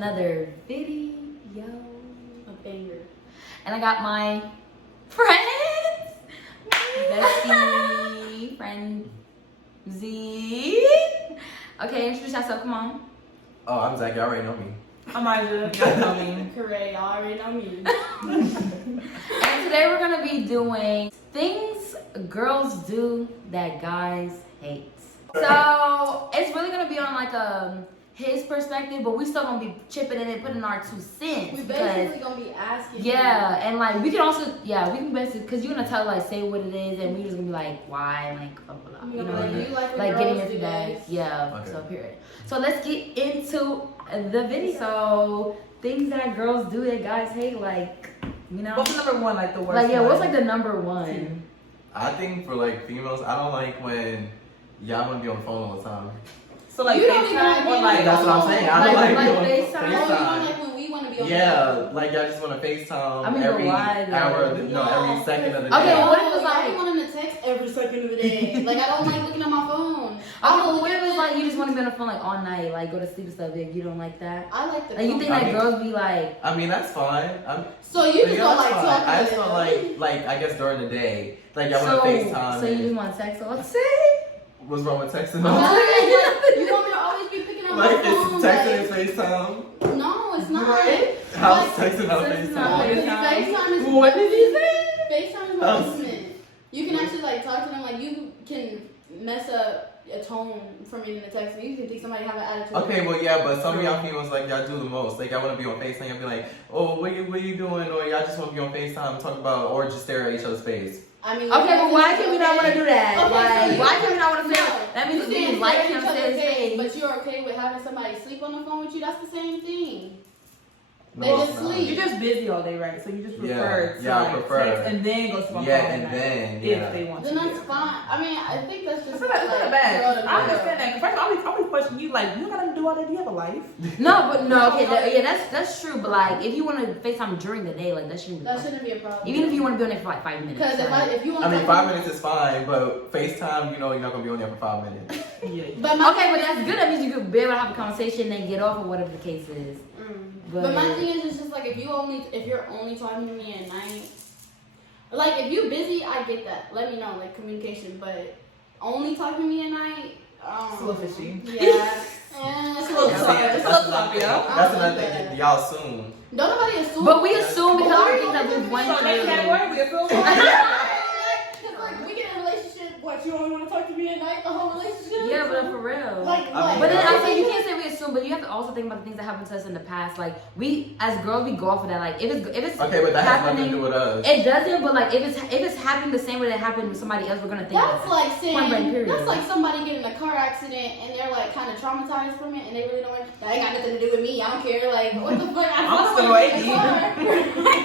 another video. A banger. And I got my friends. Bestie, friend Z. Okay, introduce yourself, come on. Oh, I'm Zach. You already know me. I'm Isaac. You know me. Correct, y'all already know me. And today we're gonna be doing things girls do that guys hate. So it's really gonna be on like his perspective, but we still gonna be chipping in and putting our 2 cents. We basically gonna be asking. Yeah, and like we can also we can basically because you're gonna tell like say what it is, and we just gonna be like why like blah blah blah. You know, like, you like getting your girls do feedback. this. Yeah. Okay. So period. So let's get into the video. So things that girls do that guys hate, like What's the number one, like the worst? like one? what's like the number one? I think for like females, I don't like when y'all want to be on the phone all the time. So like You don't even FaceTime like or like That's what I'm saying. I don't Like like, doing FaceTime? Oh, you don't FaceTime. like when we want to be on Yeah, like y'all just want to FaceTime I mean, every why, though? hour, every second of the day. Okay, well, what if it's I like- don't want him to text every second of the day. Like, I don't like looking at my phone. Oh, what if it's like you just want to be on the phone like all night, like go to sleep and stuff? Like, you don't like that? I like the Like you think I that mean- girls be like, I mean, that's fine. So you just yeah, don't that's like fine. talking I to just them. don't like I guess during the day, like y'all want to FaceTime. so you and- just want to text all day? What's wrong with texting? Like, though? you want me to always be picking up Like my phone? it's texting and FaceTime. No, it's not. Right? How's Like, texting on Texting No, on FaceTime? because FaceTime. FaceTime is What did he say? FaceTime is Oh. more intimate. You can actually like talk to them. Like you can mess up a tone from reading a text. You can think somebody have an attitude. Okay, well yeah, but some of y'all females like y'all do the most. Like y'all want to be on FaceTime, y'all be like, oh, what you doing? Or y'all just want to be on FaceTime and talk about, or just stare at each other's face. I mean, Okay, but why can we not want to do that? Okay, Like, so why can we not want to say No, that? Means you we can't like stare him, at each say other's his face, face. but you're okay with having somebody sleep on the phone with you. That's the same thing. They No, just it's not. sleep. You're just busy all day, right? So you just prefer Yeah, I to like, prefer. text and then go to Yeah, and then, yeah. if they want Then to. that's fine. I mean, I think that's I just feel like it's not girl bad. to I girl. understand that. 'Cause first, I'll be questioning you like, you gotta do all that. Do you have a life? No, but no, okay, that's true. But like, if you want to FaceTime during the day, like that shouldn't be. That fine. shouldn't be a problem. Even if you want to be on there for like 5 minutes. Because like- if you want I to mean, 5 minutes is fine, but FaceTime, you know, you're not gonna be on there for 5 minutes. Yeah. But my Okay, but that's good. That means you could be able to have a conversation and get off or whatever the case is. But my thing is, it's just like if you're only talking to me at night, like if you're busy, I get that. Let me know, like communication. But only talking to me at night, It's a little fishy. Yeah, it's a little Yeah, sloppy. it's a little sloppy, yeah. That's another thing that y'all assume. Don't nobody assume. But we assume because But of the things that we've went So next through. category, we assume. Because like we get in a relationship, what you only want to talk to me at night, the whole relationship. Yeah, but for real. Like, I mean, But then Yeah. I say you can't say we assume, but you have to also think about the things that happened to us in the past. Like we as girls, we go off of that. Like if it's Okay, but that has nothing to happening, do with us. it doesn't. But like if it's happening the same way that happened with somebody else, we're gonna think That's like Point blank saying period. that's like somebody getting in a car accident and they're like kind of traumatized from it and they really don't. That ain't got nothing to do with me. I don't care. Like what the fuck? I'm still wanna get waiting. in the car.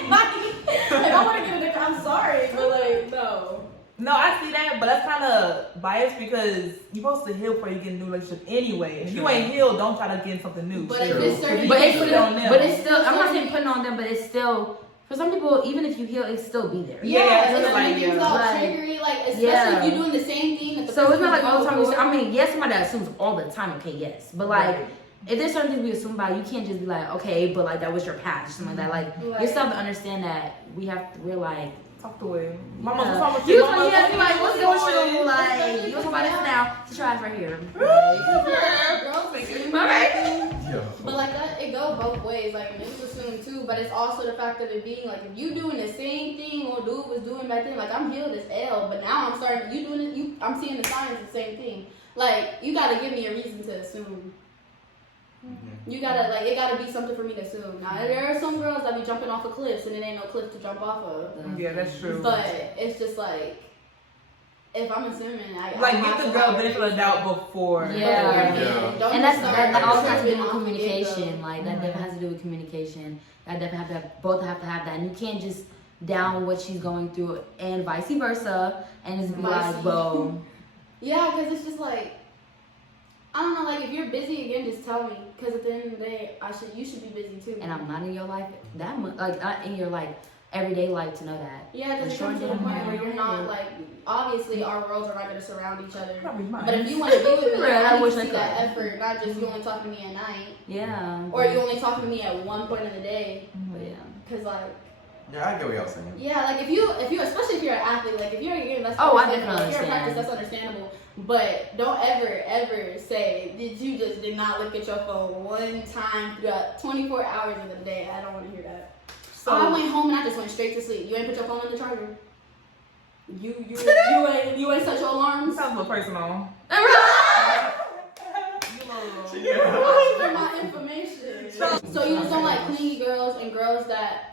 Like I want to get in the car. I'm sorry, but like no. No, I see that, but that's kind of biased because you're supposed to heal before you get in a new relationship anyway. If you ain't healed, don't try to get in something new. But if True. it's certain, But Put it's it on them. but it's still. I'm not saying putting on them, but it's still for some people. Even if you heal, it still be there. Yeah, it's it's like like, things yeah. all Like, triggery. Like especially yeah. if you're doing the same thing. That the So it's not like person all the time. before. I mean, yes, somebody that assumes all the time. Okay, yes, but like. Right. If there's certain things we assume about, you can't just be like, okay, but like that was your past or something like that. Like Right. you still have to understand that we're like, Talk to him. Mama, yeah. what's wrong with You you? was Mama, like, yeah, be like, what's going on? on? Like, you was about this now. Sit your ass right here. Girls assume Alright. Yeah. But like that, it goes both ways. Like it's assumed too, but it's also the fact of it being like if you doing the same thing or dude was doing back then. Like I'm healed as L, but now I'm starting. You doing it? I'm seeing the signs the same thing. Like you gotta give me a reason to assume. You gotta like it gotta be something for me to assume. Now there are some girls that be jumping off of cliffs and it ain't no cliff to jump off of. Yeah, that's true. But it's just like if I'm assuming, Like, I give the girl benefit of the doubt before. Yeah. Don't And that's start that all has to do tripping with off of it, communication. though. Like that definitely has to do with communication. That definitely both have to have that, and you can't just down what she's going through and vice versa, and just be like, Vice. well, Yeah, because it's just like, I don't know, like if you're busy again, just tell me. Because at the end of the day, you should be busy too. and I'm not in your life that much, like not in your like everyday life to know that. Yeah, because it For comes to sure, the point yeah. where you're not like, obviously our worlds are not going to surround each other. Probably mine. But if you want to be with me, Right, I I wish need I to see that could. effort, not just you only talking to me at night, Yeah. or you only talking to me at one point in the day. But yeah. Because like, Yeah, I get what y'all saying. yeah, like if you, especially if you're an athlete, like if you're a game, that's Oh, I understandable. definitely If you're a practice, understand. that's understandable. But don't ever say that you just did not look at your phone one time throughout 24 hours of the day. I don't want to hear that. So I went home and I just went straight to sleep. You ain't put your phone on the charger. You ain't set your alarms. sounds a little personal. For my information. So you just don't like clingy girls and girls that.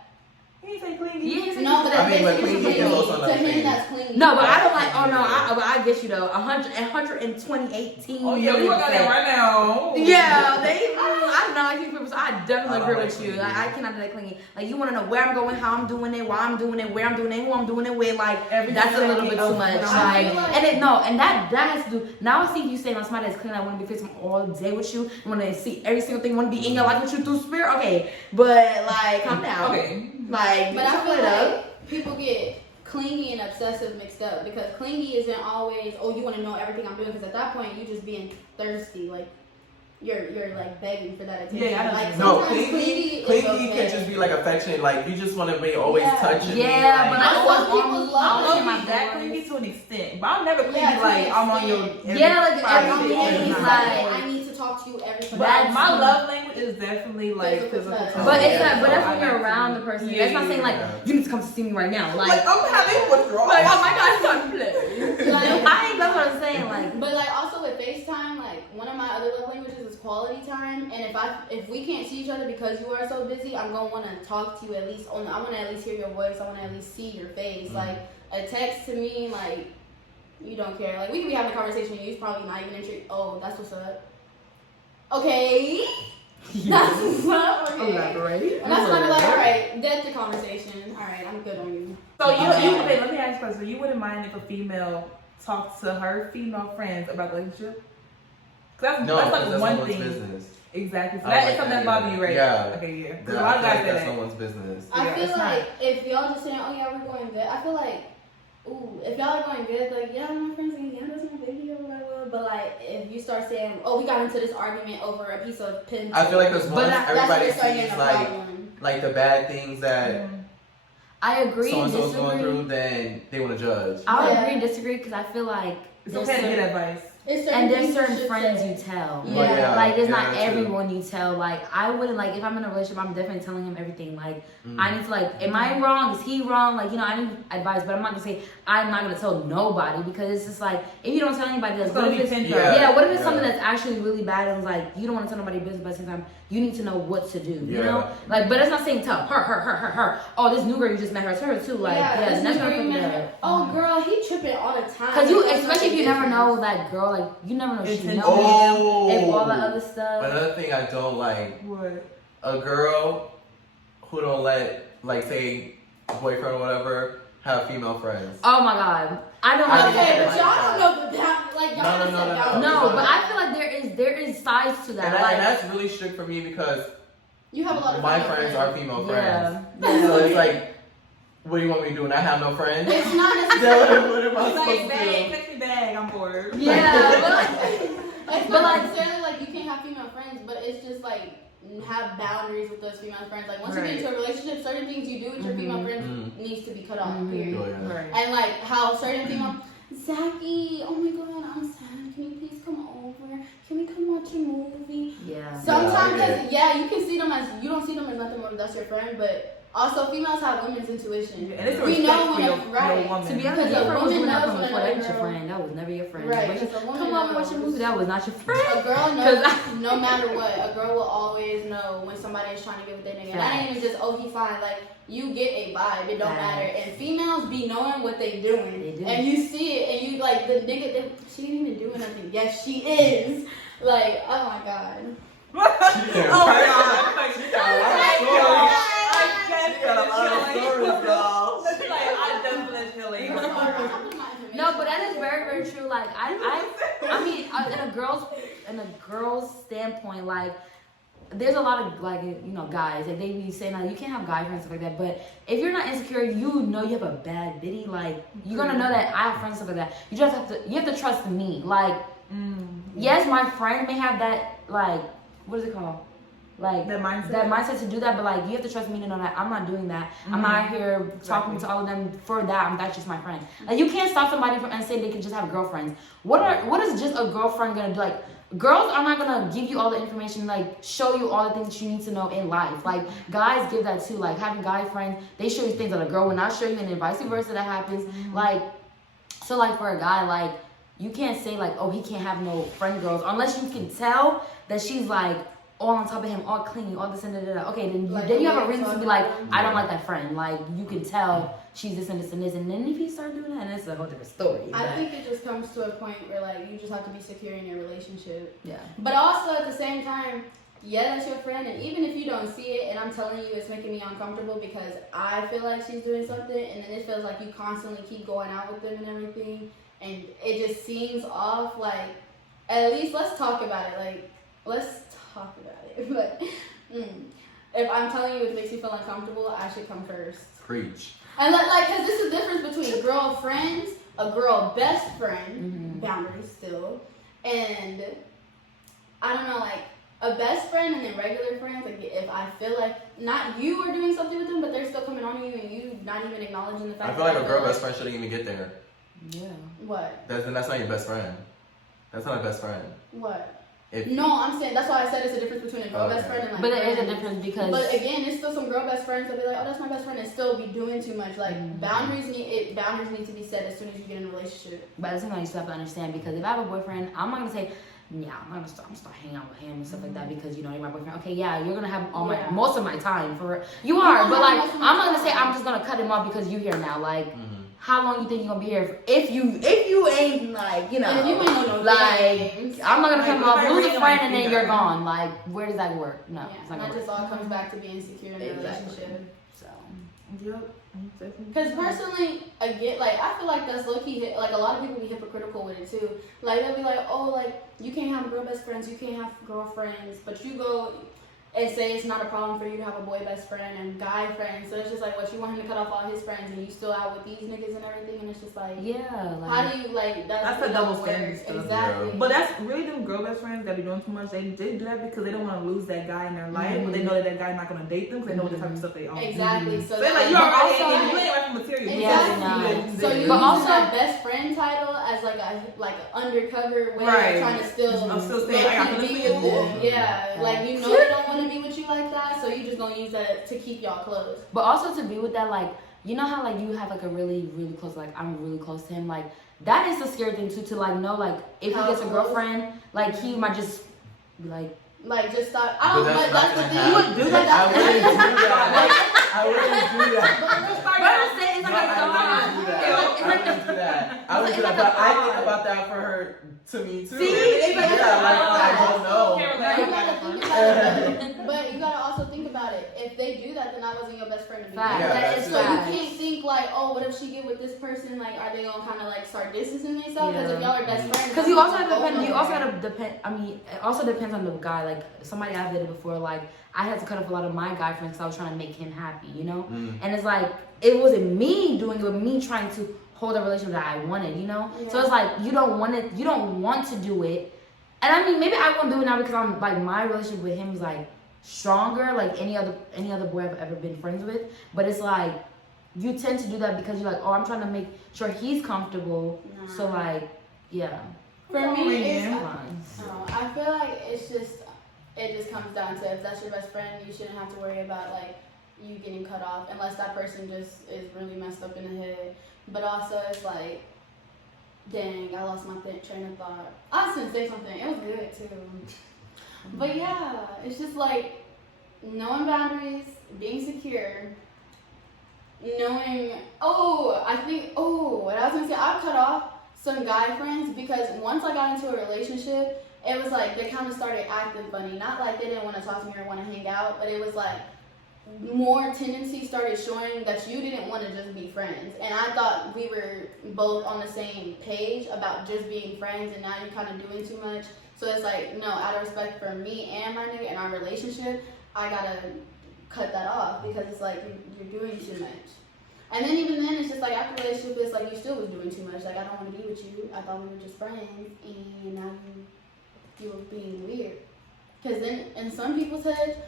He ain't say clingy. Yeah. No, but that's I mean, but basically clingy is also to another him thing. that's clingy. No, but I don't like. Oh no, but I get you though. 12018. Oh yeah, we work on that right now. Yeah, they. I don't know. I think people. So I definitely agree with you. Like I cannot be that clingy. Like you want to know where I'm going, how I'm doing it, why I'm doing it, where I'm doing it, who I'm doing it with. Like that's a little bit too much. I Like feel like- and it no, and that has to do. Now I see you saying on somebody that's clean. I want to be facing all day with you. I want to see every single thing. Want to be in your life with you through spirit. Okay, but like calm down. Okay. Like But I split feel up. like people get clingy and obsessive mixed up because clingy isn't always, oh, you want to know everything I'm doing, because at that point you just being thirsty, like you're like begging for that attention. Yeah, I like don't No, sometimes clingy is okay. can just be like affectionate. Like you just want to be always Yeah. touching me. Yeah, but like, I Some was people on love all it. in my That feelings. clingy to an extent, but I'm never clingy Yeah, to like an I'm on your. extent. Yeah, like, Friday, every day every is night. like- I need to talk to you every But That's- my love language is definitely like Physical physical touch. touch. But it's Yeah. not. But that's I when you're like around to- the person. Yeah, That's not saying like yeah. you need to come to see me right now. Like, Like I'm having withdrawal. like oh my God, it's time to play. Like- I ain't. That's what I'm saying. Like, But like also with FaceTime, like one of my other love languages is quality time. And if we can't see each other because you are so busy, I'm gonna want to talk to you at least. I want to at least hear your voice. I want to at least see your face. Like a text to me, like you don't care. Like we could be having a conversation and you're probably not even interested. Oh, that's what's up. Okay. That's what's up. Okay. elaborate. And that's when I'm like, all right, that's the conversation. All right, I'm good on you. So you Yeah. wait, let me ask you a question. So you wouldn't mind if a female talks to her female friends about the relationship? 'Cause no, that's because like that's one someone's thing. business. Exactly. So I that like is something that that bother either. you, right? Yeah. Okay, yeah. 'Cause Yeah, a lot I of feel guys like say that's that. someone's business. I Yeah, feel it's like not. if y'all just saying, oh yeah, we're going good, I feel like, ooh, if y'all are going good, like, yeah, my friends saying, yeah, that's my baby or whatever. But like, if you start saying, oh, we got into this argument over a piece of pin. I feel like because But once that's that's when everybody you're starting sees getting a problem. like the bad things that I agree so and and so's going disagree. through, then they want to judge. I would Yeah. agree and disagree because I feel like It's there's okay to get certain- advice. It's and there's things you certain should friends say. you tell. Yeah. Like there's not true. everyone you tell. Like I wouldn't like if I'm in a relationship, I'm definitely telling him everything. Like Mm. I need to like, am I wrong? Is he wrong? Like I need advice, but I'm not gonna say I'm not gonna tell nobody because it's just like if you don't tell anybody, that's It's gonna be pinned up. yeah. What if it's Yeah. something that's actually really bad and it's like you don't want to tell nobody business, but at the same time you need to know what to do. You Yeah. know, like but it's not saying tell her. Oh, this new girl you just met her too. Like yeah, this that's is not where you met her. Oh, girl, he tripping all the time. Cause you, That's especially if you never business. know that girl, like you never know if she Intention. knows Oh. him, and all that other stuff. Another thing I don't like, What? a girl who don't let, like, say, boyfriend or whatever, have female friends. Oh my God, I don't. I Okay, don't but like y'all that. don't know the down. Like y'all No, just no, said no, down. No, but I feel like there is sides to that. And, like, and that's really strict for me because You have a lot of my female friends are female yeah, friends. yeah. So it's like, what do you want me to do? And I have no friends? It's not Then necessarily. what am I It's like, supposed to bag, do? text me bag, I'm bored. Yeah, but like, It's But, not like- necessarily like you can't have female friends, but it's just like have boundaries with those female friends. Like once you Right. get into a relationship, certain things you do with your female friends Mhm. needs to be cut off. Mhm. Period. Oh, yeah. Right. And like how certain female, Zachy, oh my God, I'm sad. Can you please come over? Can we come watch a movie? yeah. Sometimes, Yeah, yeah, you can see them as you don't see them as nothing more than that's your friend, but also females have women's intuition. And it's a We respect know for when your, a- right. your woman. To be honest, Because your a friend was woman doing that knows from when before that was another your girl- friend. That was never your friend. Right, But she- because a woman come on, watch a knows. movie. That was not your friend. A girl 'Cause knows no matter what. A girl will always know when somebody is trying to get with their nigga. And that ain't even just, oh, he fine. Like, you get a vibe. It don't Facts. matter. And females be knowing what they doing. They do. And you see it, and you, like, the nigga, she ain't even doing nothing. Yes, she is. Like, oh my God. Oh my God. She got a lot of stories. She got a lot of stories, y'all. I definitely feeling. No, but that is very, very true. Like I mean, in a girl's standpoint, like there's a lot of like, you know, guys like they be saying like you can't have guy friends stuff like that. But if you're not insecure, you know you have a bad bitty. Like you're gonna know that I have friends stuff like that. You just have to trust me. Like yes, my friend may have that like what is it called? Like that mindset to do that, but like you have to trust me to know that I'm not doing that. I'm not here talking to all of them for that. That's just my friend. Like you can't stop somebody from and say they can just have girlfriends. What is just a girlfriend gonna do? Like girls are not gonna give you all the information, like show you all the things you need to know in life. Like guys give that too. Like having guy friends, they show you things that a girl will not show you, and then vice versa that happens. Like so, like for a guy, like you can't say like, oh, he can't have no friend girls unless you can tell that she's like all on top of him, all clean, all this and that. Okay, then you have a reason to be like, I don't like that friend. Like you can tell she's this and this and this, and then if you start doing that, and it's a whole different story. I think it just comes to a point where like you just have to be secure in your relationship. Yeah. But also at the same time, yeah, that's your friend, and even if you don't see it, and I'm telling you, it's making me uncomfortable because I feel like she's doing something, and then it feels like you constantly keep going out with them and everything, and it just seems off. Like at least let's talk about it. Like let's talk about it. But if I'm telling you it makes you feel uncomfortable, I should come first. Preach. And like, cause this is the difference between girlfriends, a girl best friend, boundaries still, and I don't know, like a best friend and then regular friends. Like if I feel like not you are doing something with them, but they're still coming on you and you not even acknowledging the fact. I feel like a girl best friend shouldn't even get there. Yeah. What? That's not your best friend. That's not a best friend. What? No, I'm saying that's why I said it's a difference between a girl best friend and like. But there is a difference because. But again, there's still some girl best friends that be like, oh, that's my best friend, and still be doing too much. Like boundaries need to be set as soon as you get in a relationship. But that's something you still have to understand because if I have a boyfriend, I'm not gonna say, yeah, I'm gonna start hanging out with him and stuff like that because you know you're my boyfriend. Okay, yeah, you're gonna have most of my time for you are, but like I'm not gonna say I'm just gonna cut him off because you here now. Like. How long you think you're gonna be here? If you ain't like, you know, if you ain't no like, games. I'm not gonna come off, lose a friend, and then you're gone. Like, where does that work? No, yeah, it's not and gonna that just work. all comes back to being secure in the relationship. So, because personally, again, like I feel like that's low key. Like a lot of people be hypocritical with it too. Like they'll be like, oh, like you can't have girl best friends, you can't have girlfriends, but you go and say it's not a problem for you to have a boy best friend and guy friends. So it's just like, what, you want him to cut off all his friends and you still out with these niggas and everything? And it's just like, yeah, like, how do you like that's a double standard. Exactly. But that's really them girl best friends that be doing too much. They do that because they don't want to lose that guy in their life, but they know that guy's not gonna date them because they know what the type of stuff they own. Exactly. So they're like, you already ain't right for material. Exactly. So you but use also that best friend title as like an undercover way of trying to still. I'm still saying I got be with them. Yeah, like you know they don't want to be with you like that, so you just gonna use that to keep y'all close. But also to be with that, like, you know how like you have like a really, really close, like I'm really close to him, like that is the scary thing too, to like know like if he gets a girlfriend, like he might just be like just stop. I don't. But that's the thing. You would do that. I wouldn't do that. I wouldn't do that. I would do that. But I think about that for her to me too. See? Yeah, like I don't know. You gotta think about it. But you gotta also think about it. If they do that, then I wasn't your best friend to begin with. Yeah, that is So you can't think like, oh, what if she get with this person? Like, are they gonna kind of like start distancing themselves? Because if y'all are best friends, because you also have to depend. You also gotta depend. I mean, it also depends on the guy. Like somebody I've dated before, like I had to cut off a lot of my guy friends because I was trying to make him happy, you know. And it's like it wasn't me doing it, but me trying to hold a relationship that I wanted, you know. Yeah. So it's like you don't want to do it. And I mean, maybe I won't do it now because I'm like my relationship with him is like stronger, like any other boy I've ever been friends with. But it's like you tend to do that because you're like, oh, I'm trying to make sure he's comfortable. So like, yeah. For me, it's, Fine. I feel like it just comes down to if that's your best friend, you shouldn't have to worry about like you getting cut off unless that person just is really messed up in the head. But also it's like, dang, I lost my train of thought. I was gonna say something. It was good too. But yeah, it's just like knowing boundaries, being secure, knowing. What I was gonna say, I cut off some guy friends because once I got into a relationship, it was like they kind of started acting funny. Not like they didn't want to talk to me or want to hang out, but it was like more tendency started showing that you didn't want to just be friends. And I thought we were both on the same page about just being friends, and now you're kind of doing too much. So it's like, no, out of respect for me and my nigga and our relationship, I gotta cut that off because it's like you're doing too much. And then even then, it's just like after the relationship, it's like you still was doing too much. Like I don't want to be with you. I thought we were just friends, and now you were being weird. Because then, in some people's heads,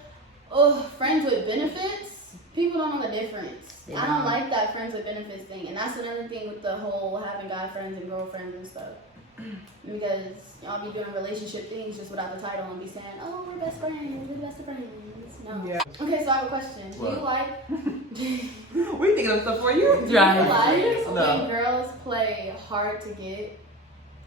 oh, friends with benefits, people don't know the difference. Yeah. I don't like that friends with benefits thing, and that's another thing with the whole having guy friends and girlfriends and stuff. Because y'all be doing relationship things just without the title and be saying, oh, we're best friends, we're best friends. No. Yeah. Okay, so I have a question. What? Do you like We thinking of stuff for you. Right. like No. when girls play hard to get?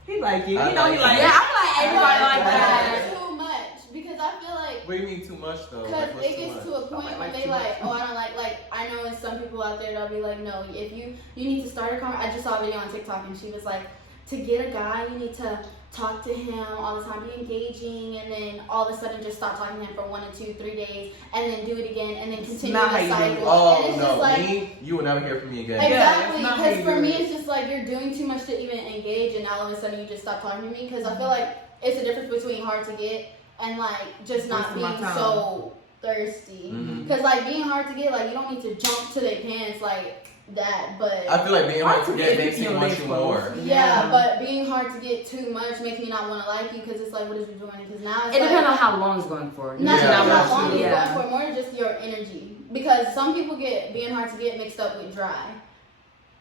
He like you. I You know like he it. like Yeah, it. I feel like everybody like that. That's too much because I feel like What do you mean too much though? because Like, what's it too gets much? to a point Like, where they too like, much? oh, I don't like I know there's some people out there that'll be like, no, if you need to start a conversation. I just saw a video on TikTok and she was like, to get a guy, you need to talk to him all the time, be engaging, and then all of a sudden just stop talking to him for 1 to 2, 3 days, and then do it again, and then continue not the how you do it. cycle. Oh and it's no, just like, me, you will never hear from me again. exactly, Yeah, it's not because how for you me do it. it's just like you're doing too much to even engage, and all of a sudden you just stop talking to me. Because I feel like it's a difference between hard to get and like just not Wasting my being time. so thirsty. Mhm. Because like being hard to get, like you don't need to jump to their pants like that, but. I feel like being hard to get makes me Feel want like you clothes. more. Yeah, but being hard to get too much makes me not want to like you because it's like, what is you doing? Because now it's It like, depends on how long it's going for. not Yeah, even that's how long true. you're Yeah. going for, more just your energy. Because some people get being hard to get mixed up with dry.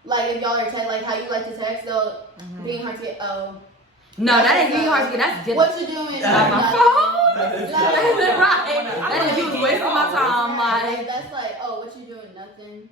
Like if y'all are like how you like to text, they'll being hard to get. Oh, No, that ain't being hard to get. That's different. what you doing? Yeah. My Nothing. phone. That is- Like, Right. That is you was wasting my time. Like, that's like, oh, what you doing? Nothing.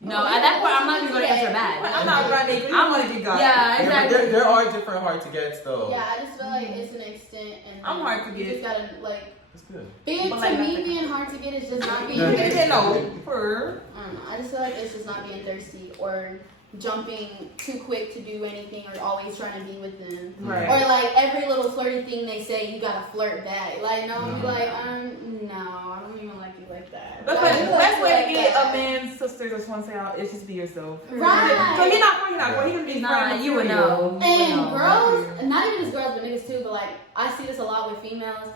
no, at that point, I'm not even going to answer back. I'm not running. I want to get got. Yeah, Yeah, but exactly. there are different hard to gets though. Yeah, I just feel like it's an extent, and I'm hard to You get. just gotta like That's good. being But to like me nothing. being hard to get is just not being. Yeah. You thirsty. didn't know. For I don't know. I just feel like it's just not being thirsty or jumping too quick to do anything or always trying to be with them. right. Or like every little flirty thing they say, you gotta flirt back. Like no, be like, no, I don't even like you like that. That's Like, the you best like way to get that. a man's sister just want to say out is just be yourself. Right. So you're not. He can be Nah, friends you would material. know. And girls, not even just girls, but niggas too. But like, I see this a lot with females.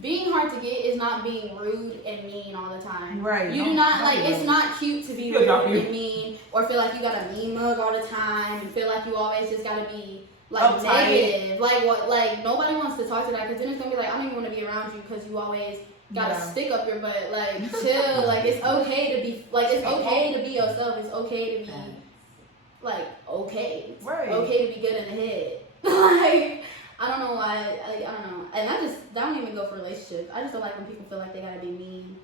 Being hard to get is not being rude and mean all the time. Right. You do not like. It's not cute to be He'll rude drop you. and mean, or feel like you got a mean mug all the time, and feel like you always just gotta be like Uptight. negative. Like what? Like nobody wants to talk to that because then it's gonna be like I don't even want to be around you because you always got a Yeah. stick up your butt. Like chill. Like it's okay to be like it's okay to be yourself. It's okay to be like okay. It's Right. okay to be good in the head. Like I don't know why. I don't know. And that don't even go for relationships. I just don't like when people feel like they gotta be mean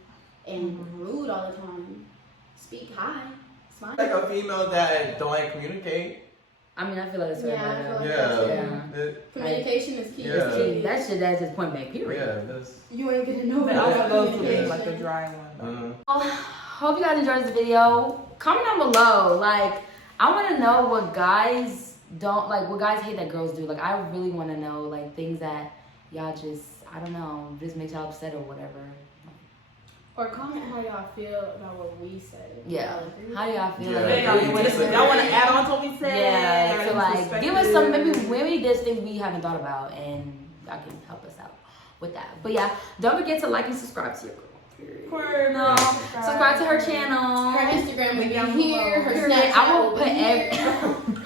and rude all the time. Speak hi. Smile. Like a female that don't like communicate. I mean, I feel like it's Yeah, I right feel like Yeah. Yeah. Communication is key. Yeah. It's key. That shit, that's just point blank, Yeah. period. That's. You ain't gonna know But about I love to be communication. like a dry one. Hope you guys enjoyed this video. Comment down below. Like, I want to know what guys don't like, what guys hate that girls do. Like, I really want to know, like, things that y'all just, I don't know, just makes y'all upset or whatever. Or comment how y'all feel about what we said. Yeah. Y'all agree? How do y'all feel? Yeah. Like, Y'all want to add on to what we said? yeah, Or so any like, give us some, perspective? maybe there's things we haven't thought about and y'all can help us out with that. But yeah, don't forget to like and subscribe to your girl. For No. Subscribe to her channel. Her Instagram will be Down here. Her below. Snapchat I will will put be here.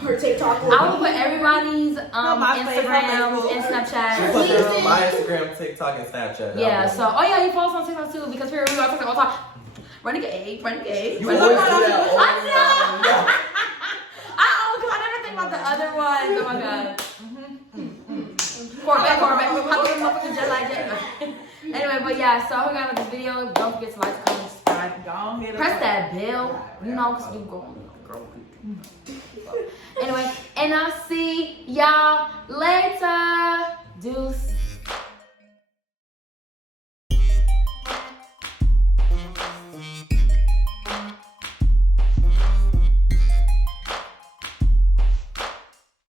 Her TikTok will I will be put here. everybody's my face, Instagrams my and She Snapchat. put them on my Instagram, TikTok, and Snapchat. Yeah, so oh yeah, you follow us on TikTok too because we're all talking all the time. Renegade. You always do Renegade. that. I know. I never think about the other ones. Oh my god. Corvette. How come the motherfucker just like that? Anyway, but yeah, so I hope you guys like this video. Don't forget to like, comment, subscribe. Don't hit Press us. that bell, you know, because you girl. Anyway, and I'll see y'all later. Deuce.